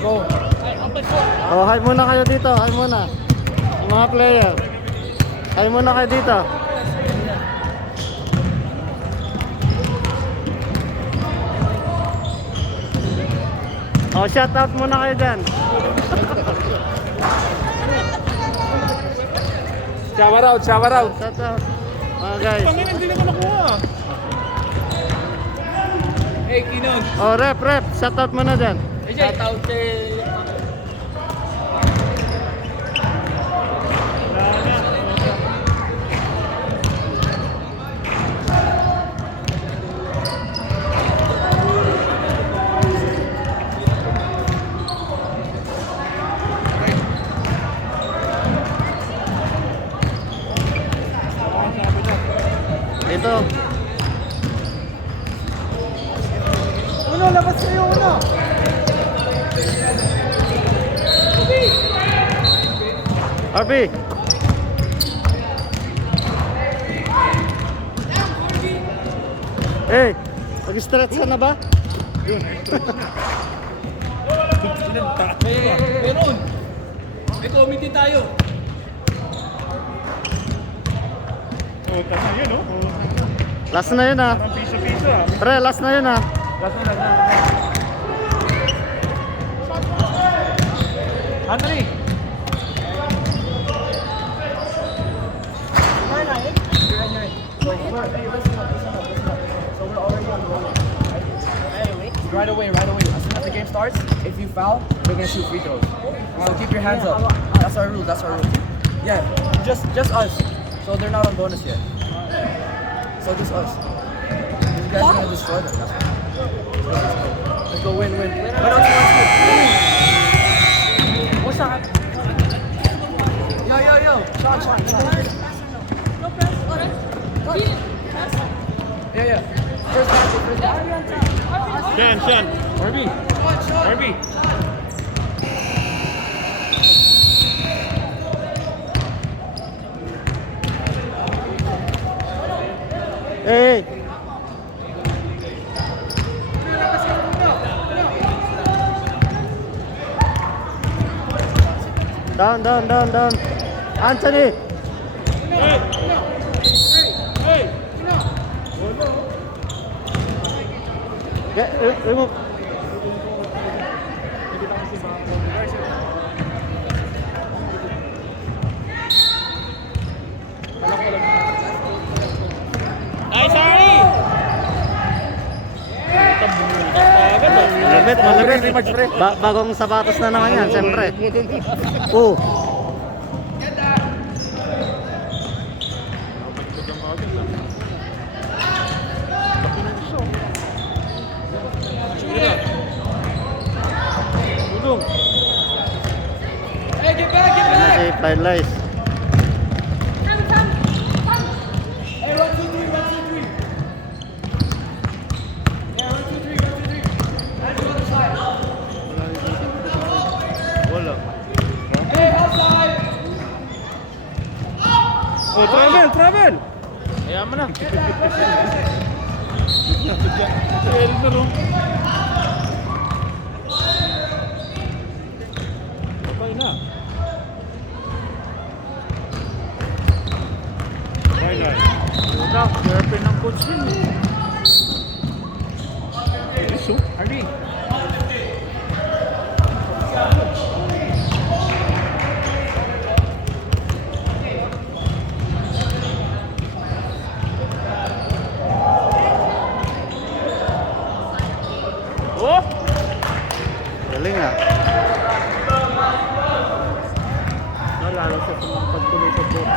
Go. Oh, hi muna kayo dito. Hi muna. Yung mga player. Hi muna kayo dito. Oh, shout out muna kayo dyan. Shower out. Shout out. Mga guys. Panginoon, hindi naman nakuha. Hey, Kinog. Oh, rep. Shout out muna dyan. Shout out Ito. Uno, labas kayo, uno. RB. Hey, mag-stretch ka na ba? Yun, meron. May committee tayo. Oh, tama yun, oh. Last na yun ah. Parang piso-piso ah. Pre, last na yun ah. Last na. Anthony! Right away. As soon as the game starts, if you foul, we're gonna shoot free throws. So keep your hands up. That's our rule. Yeah, just us. So they're not on bonus yet. So just us. These guys are gonna destroy them. That's why. Let's go win. Win on 2-1. What's that? Yo. Shot. No press, alright. Yeah. First down. Shan. RB. Hey. Down. Anthony. Hey. Remove. Ay, sorry! Malapit. Bagong sapatos na naman yan, siyempre. Hey, get back! Si Fried Rice. Hey, 1, 2, 3. Yeah, 1, 2, 3. And to the other side. Wala. Hey, outside! Oh, travel! Ayan mo na. Okay na. Wala, girlfriend ng coach yun. Arby. Oh! Galing ah. Nalala sa pagtuloy sa book.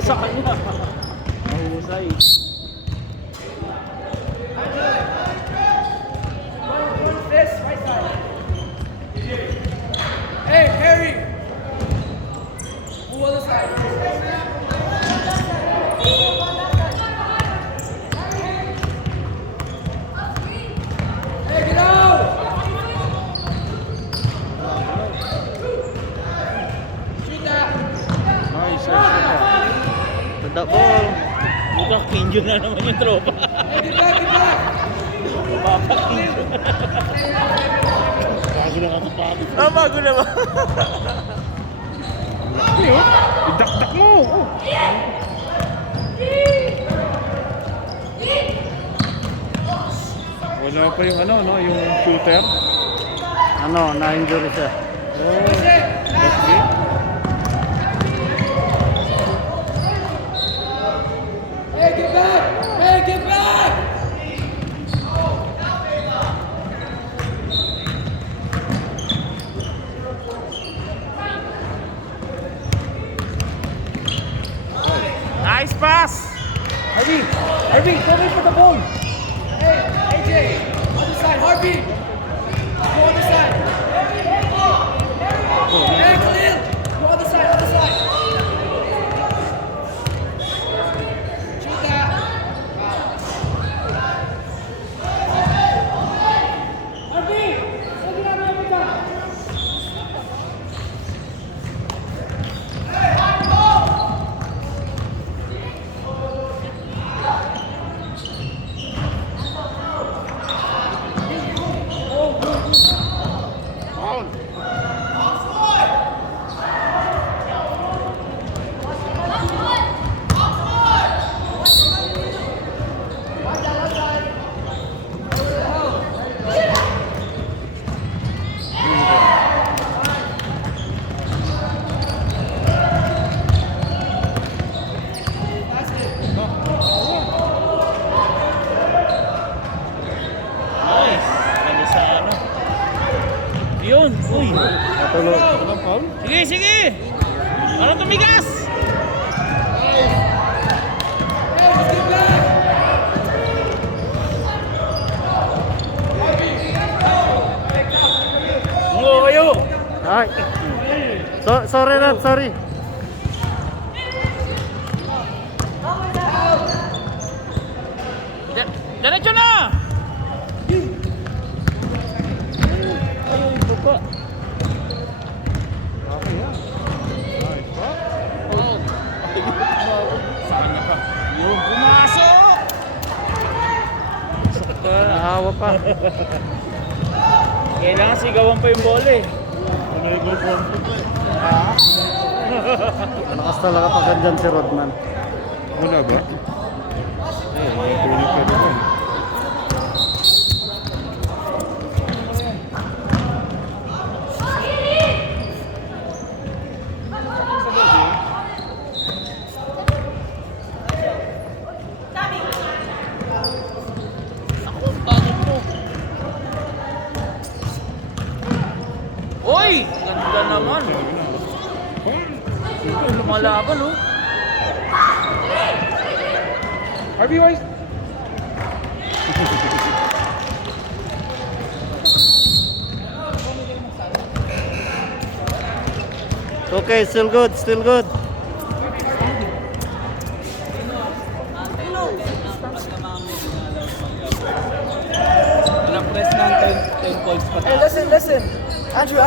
Sa kanya. Mahusay. This right side. Hey, Harry! Who other side? Hey, get out! Shoot that! Nice. The ball. Mukhang kinjo na naman yung tropa. Hey, get back! Bago na ba? Laki oh. Idakdak mo. Oh. Wala pa yung ano, no? Yung shooter. Ano, na-injury siya. Oh. That's it. Hey, get back! Hey, get back! Nice pass! Harvey! Harvey, go wait for the ball! Hey, AJ! Other side, Harvey! Go other side! Hey, Khalil! Go other side, other side! Shoot that! Harvey! Look at that every time! Nice! Ano sa ano? Yun! Uy! Natuloy. Walang foul? Sige, sige! Ano tumigas? Oo, kayo! Ay. Sorry Rat, sorry. Diretso na! Ayun, baba. Okay yan. Nice pa. Oh. Sa kanya pa. Yun, pumasok! Sakit pa. Nahawa pa. Kailangan sigawan pa yung bola eh. Ano yung group 1? Malakas talaga pag andyan si Rodman. Wala ba? Eh, may tuloy pa naman. Ako, bakit mo? Uy! Ganda naman. Lumalaban oh. Harvey, why? Okay, still good, still good. Walang press ng 10 points pa. Hey, listen, listen! Andrew!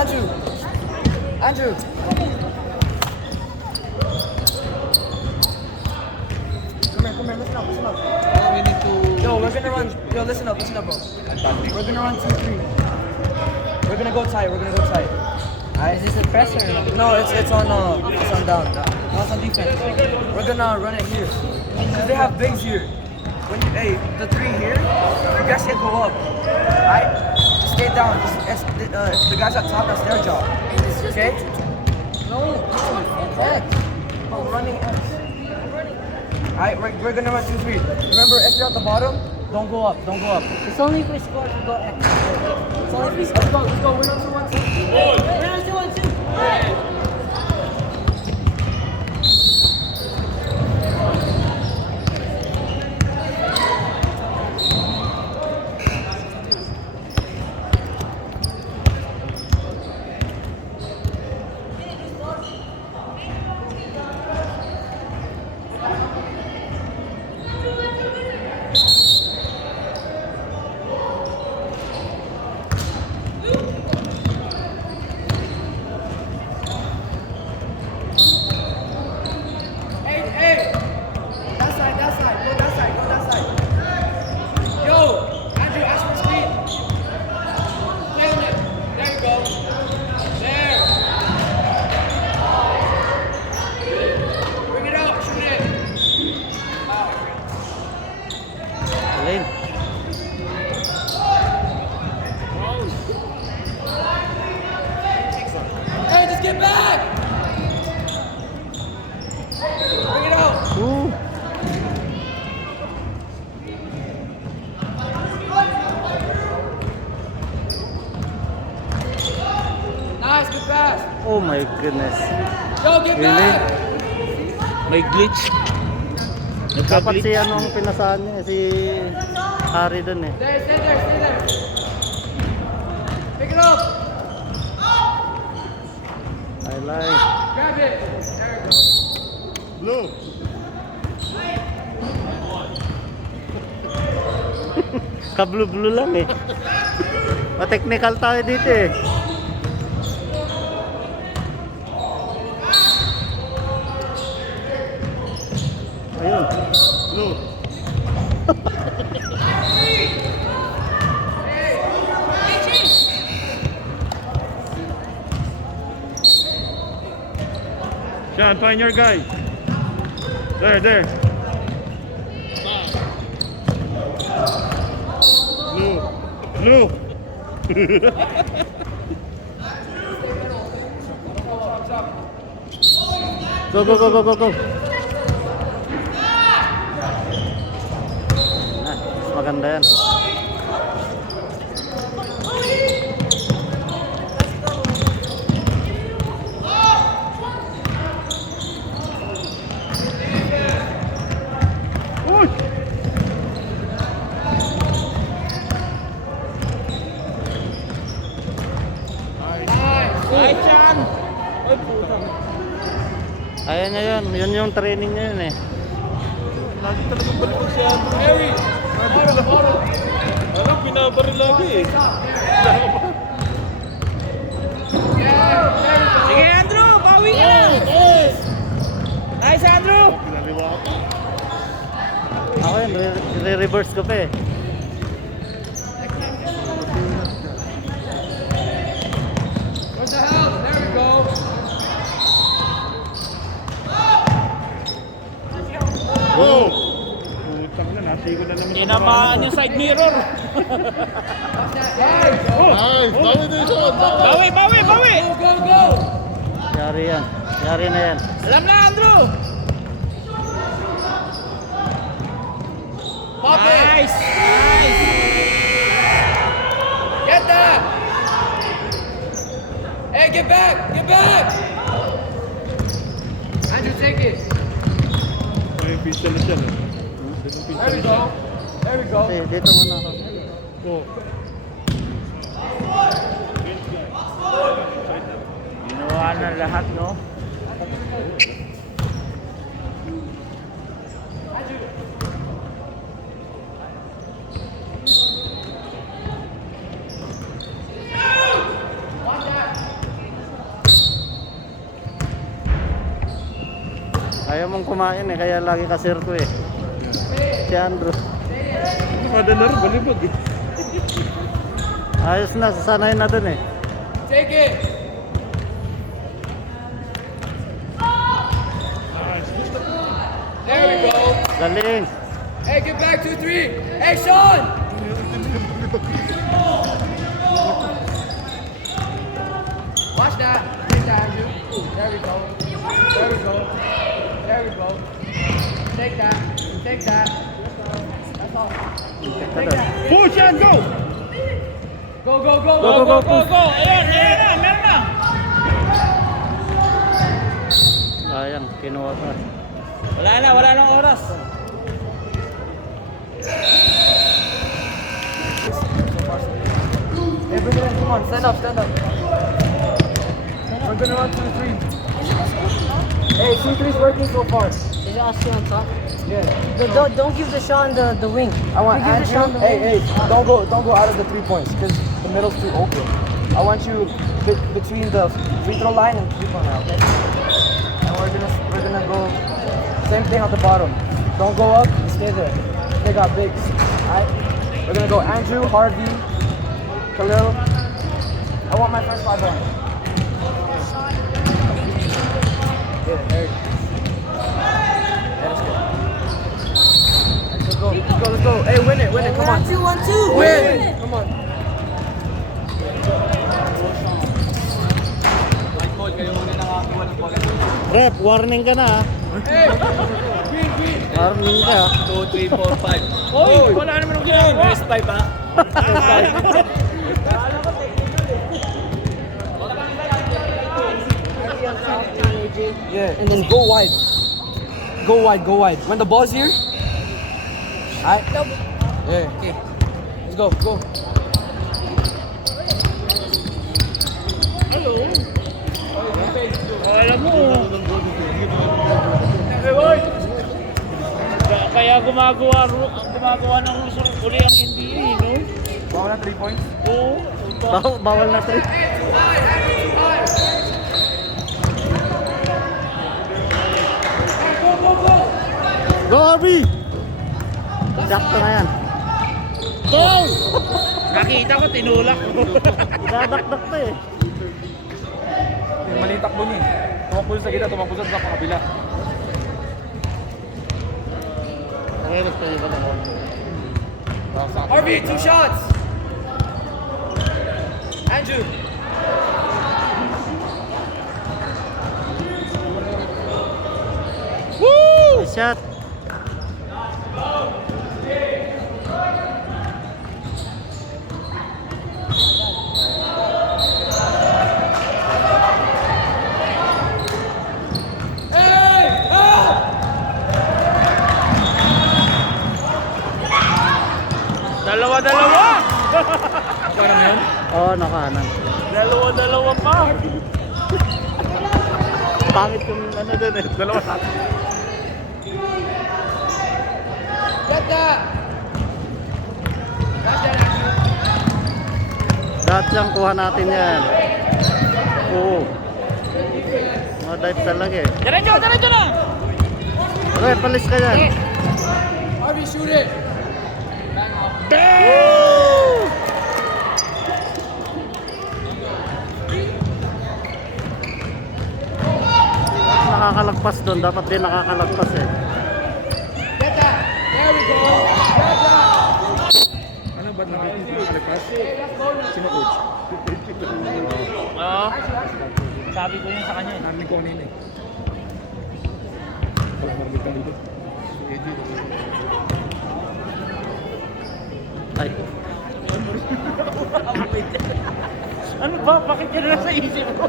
Come here, listen up. We need to... Yo, we're gonna run. Yo, listen up, bro. We're gonna run 2-3. We're gonna go tight. Alright. Is this a press or no? It's on down. No, it's on defense. We're gonna run it here. Cause they have bigs here. When you, hey, the 3 here, you guys can go up. Alright? Just stay down. If the guys at top, that's their job. Okay? No, X. Oh, running X. Alright, we're gonna run 2-3. Remember, if you're at the bottom, don't go up. It's only if we score to go X. It's only if we let's go. We're on 2-1-2. We're on 2-1-2. Oh my goodness. get Really? May glitch. Dapat Nagka-glitch. si ano ang pinasahan niya, si Harry dun eh. Stay there. Pick it up. I like. Grab it. There we go. Blue. Kablu-blue lang eh. Ma-technical tayo dito eh. Ayun. Blue. Sean, find your guy. There. Blue. Go. Mas maganda yan. Uy! Ay, Sean! Ay, puta. Ayan niya yun. Yun yung training niya yun eh. Lagi talagang balik siya. Harry! Alam, binabaril lagi eh. Sige, Andrew! Bawi ka na! Nice, Andrew! Ako yun, re-reverse ko pa eh. What the hell? There we go. Oh! Putang na, nasigo na naman. Tinamaan yung side mirror. Bawi! Go. Yari yan. Yari na yan. Alam na, Andrew! Pop it. Nice! Get that. Hey, get back. Andrew, take it. May pista na siya. There we go. Kasi dito muna ako. Ginawa na lahat, no? Ayaw mong kumain eh, kaya lagi ka sirko eh. Si Andrew. Kada laro, balibag eh. Ayos na, sasanay na dun eh. Take it. There we go. Galing. Hey, get back 2-3. Hey, Sean. Watch that. Take that, Andrew. There we go. Take that. That's all. Take that. Push and go! Go. Go! Ayan na, meron na! Sayang, kinuha pa. Wala nang oras. Hey, bring it in. Come on, stand up. We're gonna run 2-3. Hey, 2-3's working so far. Did you ask you on top? Yeah. Don't give the Sean the wing. I want You give the Sean Andrew. the wing. Hey, don't go out of the 3 points because the middle's too open. I want you between the free throw line and 3-point line, okay? And we're gonna go same thing at the bottom. Don't go up, stay there. They got bigs. Alright? We're gonna go Andrew, Harvey, Khalil. I want my first 5 on. Yeah, there you go. Let's go. Hey, win it. Come on. 1-2. Win. Come on. Rep, warning ka na ha. Hey, green. Warning ka. 2, 3, 4, 5. Oy! Wala naman ako dyan. Best 5 ha? Yeah, and then go wide. Go wide, go wide. When the ball's here, alright? Yeah, okay. Let's go, go. Alam mo. Kaya gumagawa ng rules uli ang NBA, no? Bawal na 3 points. Oo. Bawal na 3. Go, Arby! Sakto na yan. Goal! Nakita ko, tinulak. Dadakdak pa eh. Yung mali takbo niya. Tumakbo sa gitna, tumakbo sa kabila. Meron pa yun ako. RB, 2 shots! Andrew! Woo! Nice shot. Dalawa-dalawa! Parang yun? Oo, nakahanan. Dalawa-dalawa pa! Pangit yung ano dun eh. Dalawa sa atin. Lahat siyang kuha natin yan. Oo. Mga dive talaga eh. Diretso na! Okay, palis ka yan. RB, shoot it! Woo! Nakakalagpas doon, dapat din nakakalagpas eh. Get that! There we go! Get that! Ano ba't nakalagpas? Sino coach? Oo. Sabi ko yun sa kanya. Narinig ko kanina eh. Walang marabit ka dito. Ay. Ano ba? Bakit yan na sa isip ko?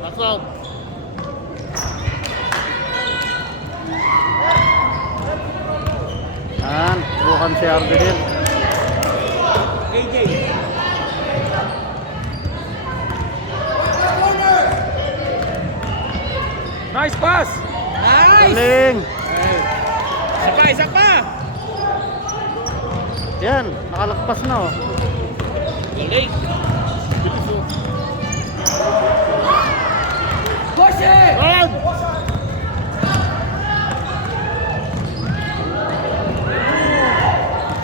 That's out. Bukan si Arby din. AJ! Nice pass! Nice! Galing! Isa pa! Yan, nakalagpas na oh. Galing! Push it! Run!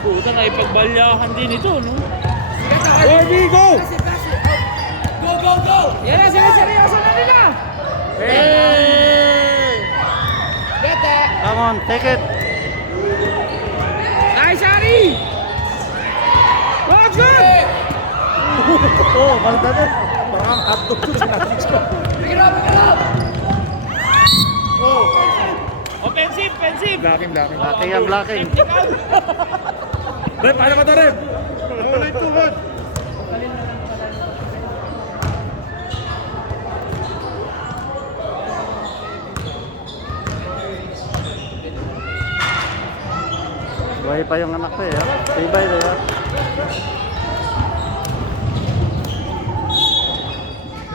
Puta, naipagbalyahan din ito, no? There we go! Go, go, go! Yan na, seryoso na nila! Hey! Get that! Come on, take it! Nice, Ari! Oh, good! Oh, balda din! Parang hotdog ko sa nagis ko. Pick it up, pick it up! Offensive! Blocking. Blocking yan, blocking. Rep, paano ba ito, Rep? Ulit tuhod! Buhay pa yung anak ko eh. Tibay na yan.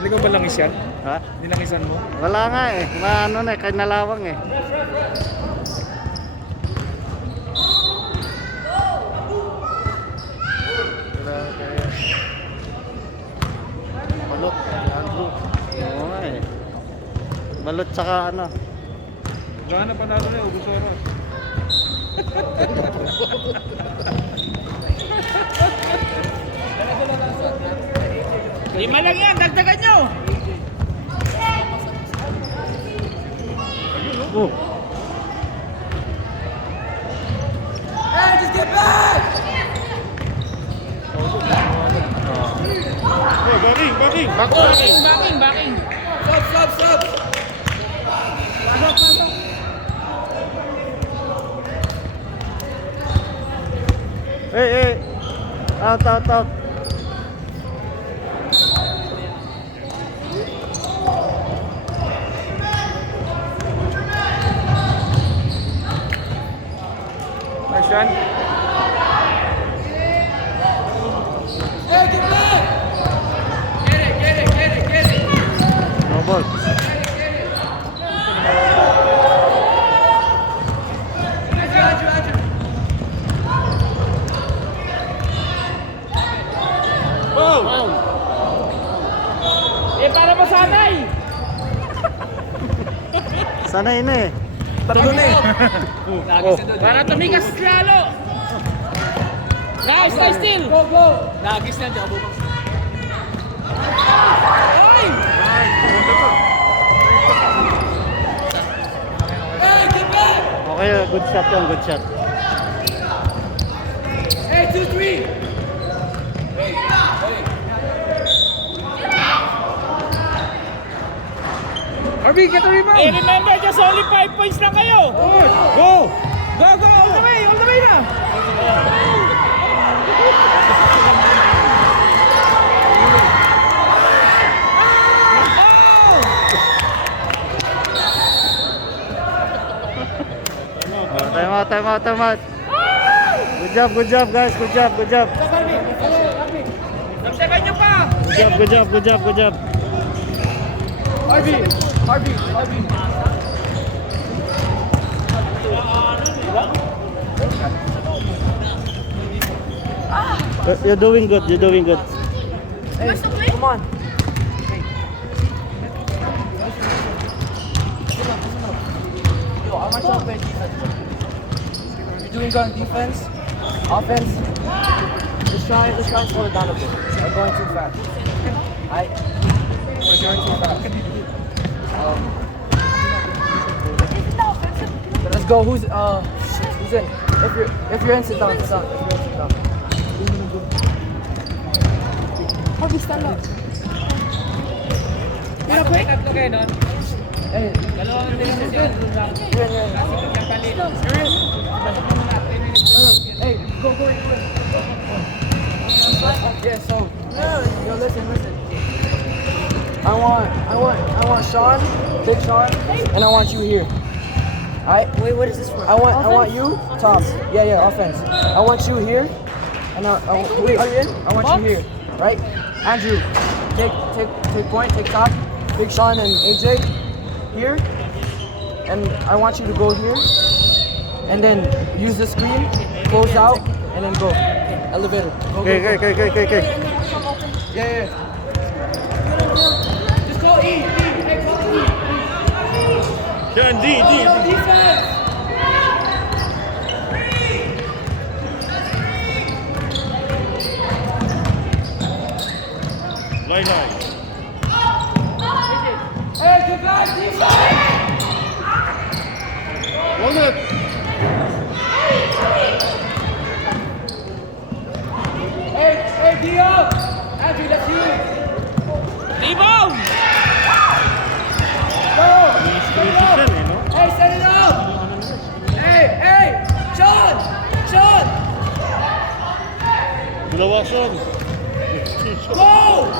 Hindi ko ba langis yan? Ha? Nilangisan mo? Wala nga eh. Ano na eh, kainalawang eh. Balot, Andrew. Oo nga eh. Balot tsaka ano. Gana pa natin eh, ubus oras. Lima lang yan, dagdagan nyo! Oh. Hey, just get back! Hey, backing! Backing! Sub! Hey. Out. Nice, Sean. No ball. Para masanay! Sanay na eh. Tatlo na eh. Para tumigas lalo! Guys, stay still! Go! Nagis na, di ako bumang. Ay! Okay, good shot yan, good shot. Hey, 2-3! RB, get the rebound! Eh, remember, just only 5 points lang kayo! Go! All the way na! Time out. Good job guys, good job. Nagsagan nyo pa! Good job. RB! You're doing good. Hey, come on. Yo, I want you to play defense. You're doing good on defense. Offense. Just try and slow it down a bit. You're going too fast. You're going too fast. Let's go. Who's in? If you're in, sit down. Harvey, stand up. You know, quick. Hey. Hey, go. Yeah, so yo, listen. I want Sean, Big Sean, and I want you here. Alright? Wait, what is this for? I want you, Tom. Yeah, offense. I want you here, and wait, are you in? I want you here, right? Andrew, take point, take top. Big Sean and AJ here, and I want you to go here, and then use the screen, close out, and then go. Elevator. Go. Okay. Yeah. Just call E. Hey, call E. Yan, D. Defense. Line. Hey, good guys, defense. Hold it. Hey, Dio. Andrew, that's you. Rebound! Go. Hey, set it up. Hey, Sean. Dalawa Sean. Go.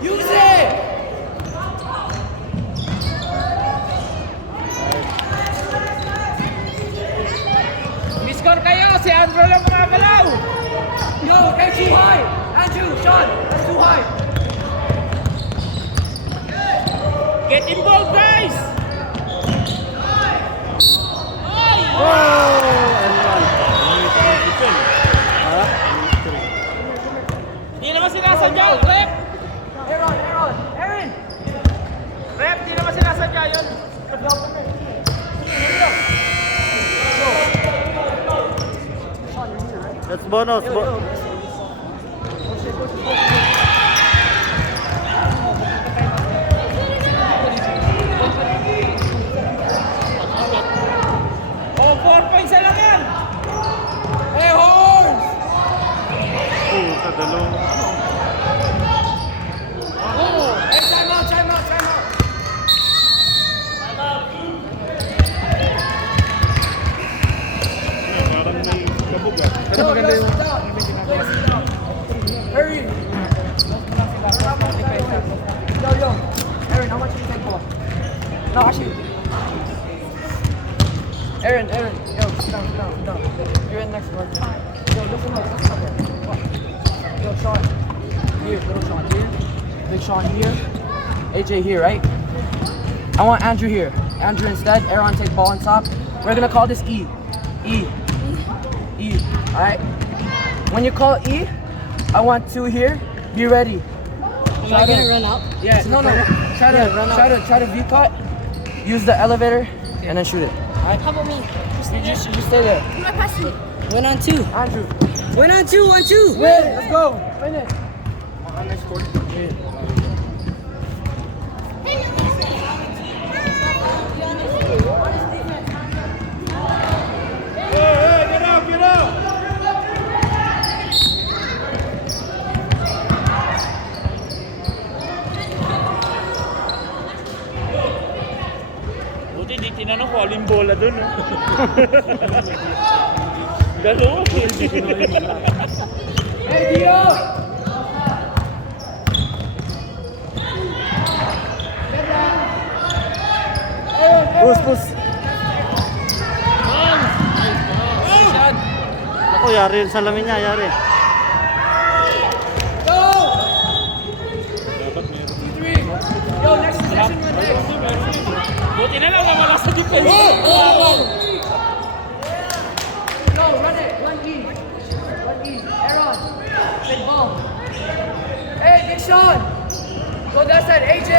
Use it. Miss-score kayo! Si Andrew lang makakalaw! Yo, that's too high. Andrew, Sean, that's too high. Get involved, guys! Hindi naman sinasadya, Rep! Aaron. Rep, hindi naman sinasadya yun! That's bonus. Oh, 4 points na lang yan! Hey, horns. Kadalong. Hey, time out. Parang may kabog ah. Pero maganda yung No, actually. Aaron, yo, sit down. You're in next one. Yo, listen up. Yo, Sean. Here, little Sean here. Big Sean here. AJ here, right? I want Andrew here. Andrew instead. Aaron take ball on top. We're gonna call this E. E. Alright? When you call E, I want 2 here. Be ready. Am I gonna run out? Yeah, no. Try to V cut. Use the elevator and then shoot it. Alright? How about me? You stay there. Win on 2. Andrew. Win on 2, 1-2. Win. Let's go. Win it. Hey, get up! Buti di tinanong ko aling bola dun. Gano'n. Hey, Dio! Push. Ako, yari yung salamin niya, yari. Yo, next possession, run next. Buti na lang wala sa defense. No, run it. Run E. Aaron, big ball. Hey, Big Sean. Go that side, AJ.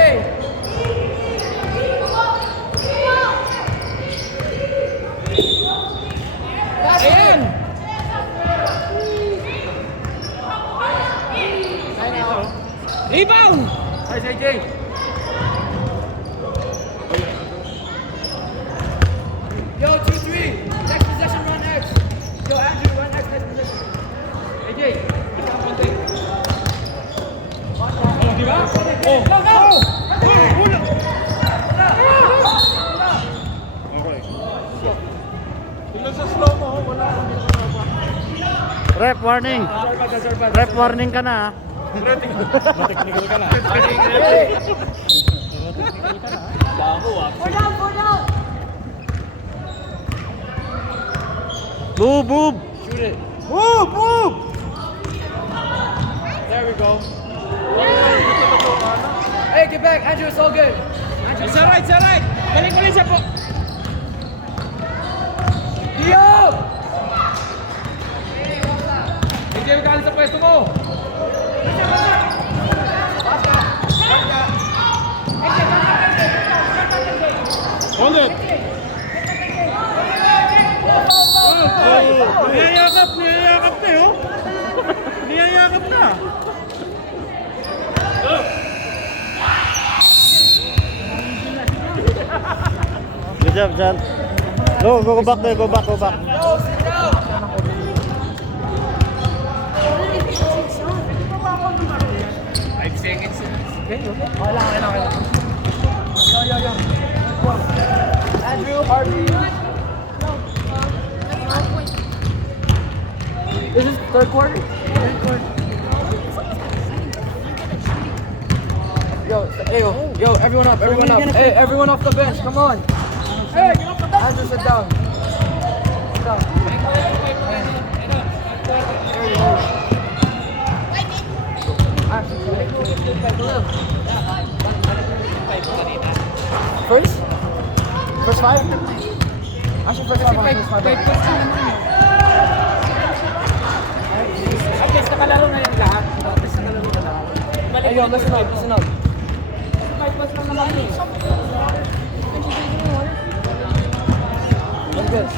That's it. Rebound! Nice, AJ. Yo, 2-3. Next possession, run X. Yo, Andrew, run X, next possession. AJ. Di ba? Go! Ref warning. Ref warning ka na, ha? Technical ka na. Four down. Move. Shoot it. Move. There we go. Hey, get back, Andrew. It's all good. It's alright. Balik ulit siya po. Dio! Hindi ka galing sa pwesto mo. Ulit. Niyayakap na yun. Niyayakap na. Good job, John. Go back there, go back. Yo, sit down. 5 seconds. Okay. Kailangan. Yo. Andrew, Harvey. This is third quarter? Yo, everyone up. Hey, everyone off the bench, come on. Hey, get off the bench. Andrew, sit down. First 5? Actually, first 5. At least nakalaro na yan lahat. Hey, yo, listen up. What's this?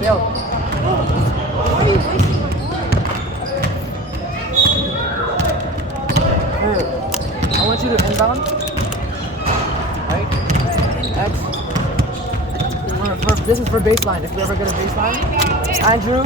Yo. Here, I want you to inbound. Right? X. This is for baseline. If you ever get a baseline. Andrew,